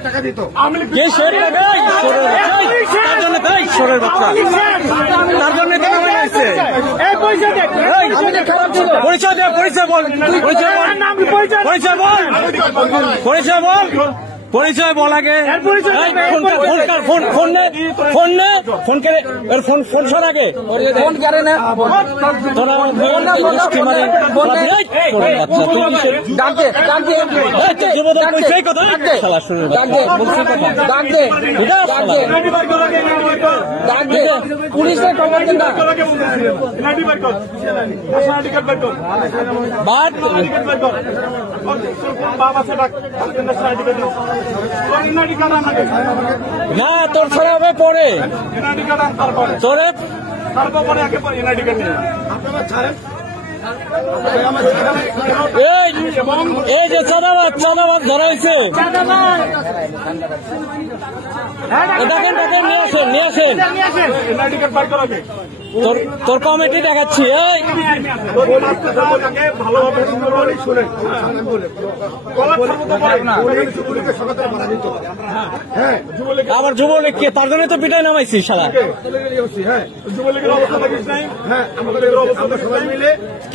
টাকা দিত সরের বাচ্চা তার জন্য পরিচয় দে পরিচয় বল পরিচয় বল আগে ফোন সর আগে ফোন করে না পুলিশের না তোর সবাই পড়ে তোরে এই যে চাঁদাবাদ ধরাইছে দেখেন নিয়ে আসেন তোর কমিটি দেখাচ্ছি আবার যুবলীগ কে তার জন্য তো পিটাই নামাইছি সারা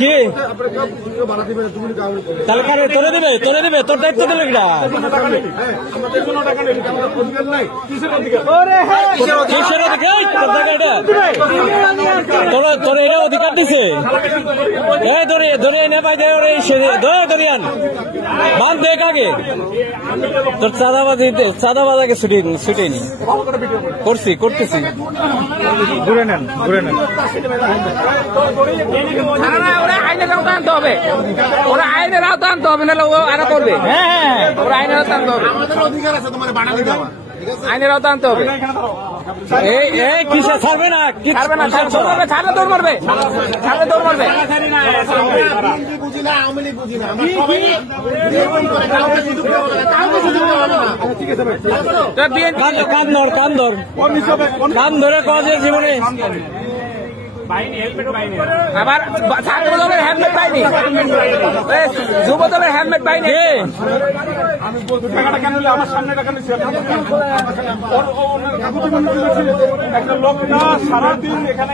কি তাহলে কারে তোরে দিবে তোর দায়িত্ব দিলে কিনা কিসের অধিকার তোর এটা অধিকার দিছে ধরে এনে পাই দরিয়ান বাদ দেখ আগে তোর চাঁদাবাজ আগে ছুটে নি করতেছি ঘুরে নেন ওরা আইনের আওতা আনতে হবে নাহলে ও আরো করবে ওরা আইনের আওতা আনতে হবে আইনের আওতা আনতে হবে কিসে ছাড়বে না ছাড়লে দৌড় মারবে কান ধরে কজের জীবনে আবার ছাত্র দলের হেলমেট পাইনি যুব দলের হেলমেট পাইনি আমার সামনে টাকা নিচ্ছে একটা লোক না সারাদিন এখানে